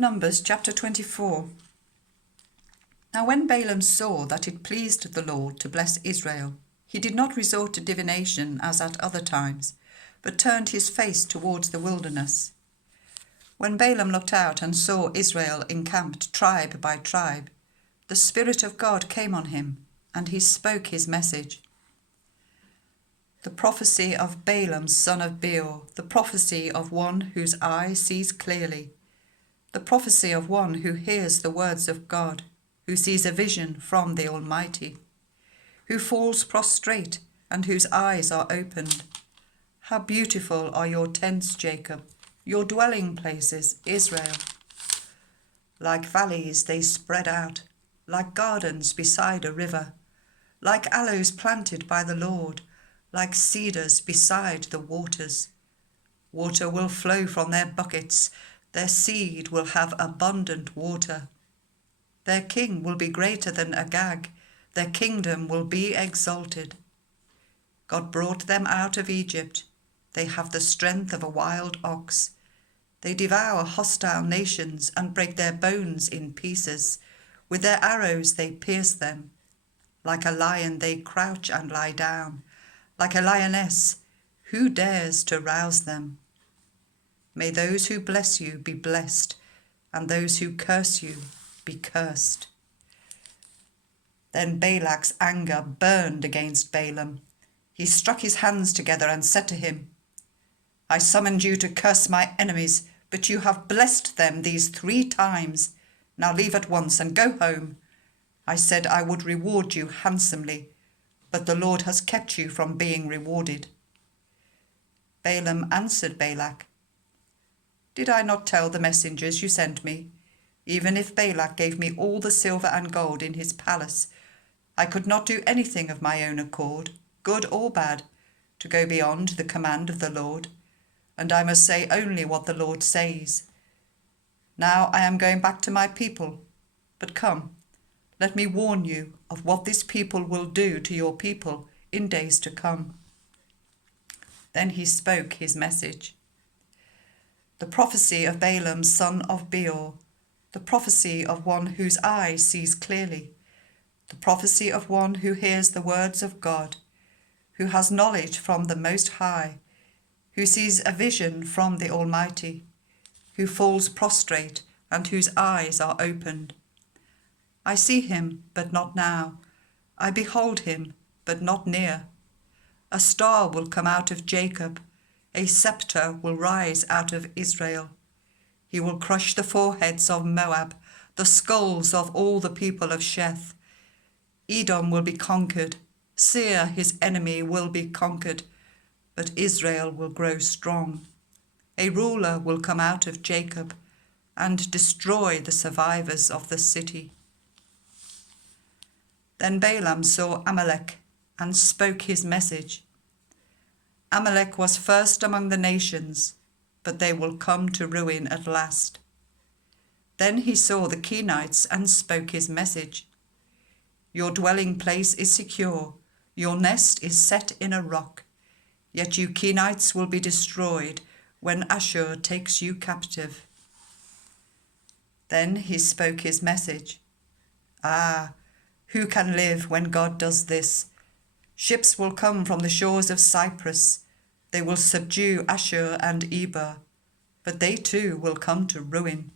Numbers chapter 24. Now when Balaam saw that it pleased the Lord to bless Israel, he did not resort to divination as at other times, but turned his face towards the wilderness. When Balaam looked out and saw Israel encamped tribe by tribe, the Spirit of God came on him, and he spoke his message. The prophecy of Balaam son of Beor, the prophecy of one whose eye sees clearly, the prophecy of one who hears the words of God, who sees a vision from the Almighty, who falls prostrate and whose eyes are opened. How beautiful are your tents, Jacob, your dwelling places, Israel. Like valleys they spread out, like gardens beside a river, like aloes planted by the Lord, like cedars beside the waters. Water will flow from their buckets, their seed will have abundant water. Their king will be greater than Agag, their kingdom will be exalted. God brought them out of Egypt. They have the strength of a wild ox. They devour hostile nations and break their bones in pieces. With their arrows they pierce them. Like a lion they crouch and lie down. Like a lioness, who dares to rouse them? May those who bless you be blessed, and those who curse you be cursed. Then Balak's anger burned against Balaam. He struck his hands together and said to him, I summoned you to curse my enemies, but you have blessed them these 3 times. Now leave at once and go home. I said I would reward you handsomely, but the Lord has kept you from being rewarded. Balaam answered Balak, Did I not tell the messengers you sent me? Even if Balak gave me all the silver and gold in his palace, I could not do anything of my own accord, good or bad, to go beyond the command of the Lord, and I must say only what the Lord says. Now I am going back to my people, but come, let me warn you of what this people will do to your people in days to come. Then he spoke his message. The prophecy of Balaam son of Beor, the prophecy of one whose eye sees clearly, the prophecy of one who hears the words of God, who has knowledge from the Most High, who sees a vision from the Almighty, who falls prostrate and whose eyes are opened. I see him, but not now. I behold him, but not near. A star will come out of Jacob. A scepter will rise out of Israel. He will crush the foreheads of Moab, the skulls of all the people of Sheth. Edom will be conquered. Seir, his enemy, will be conquered, but Israel will grow strong. A ruler will come out of Jacob and destroy the survivors of the city. Then Balaam saw Amalek and spoke his message. Amalek was first among the nations, but they will come to ruin at last. Then he saw the Kenites and spoke his message. Your dwelling place is secure, your nest is set in a rock, yet you Kenites will be destroyed when Ashur takes you captive. Then he spoke his message. Ah, who can live when God does this? Ships will come from the shores of Cyprus. They will subdue Ashur and Eber, but they too will come to ruin.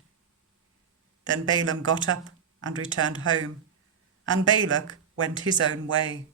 Then Balaam got up and returned home, and Balak went his own way.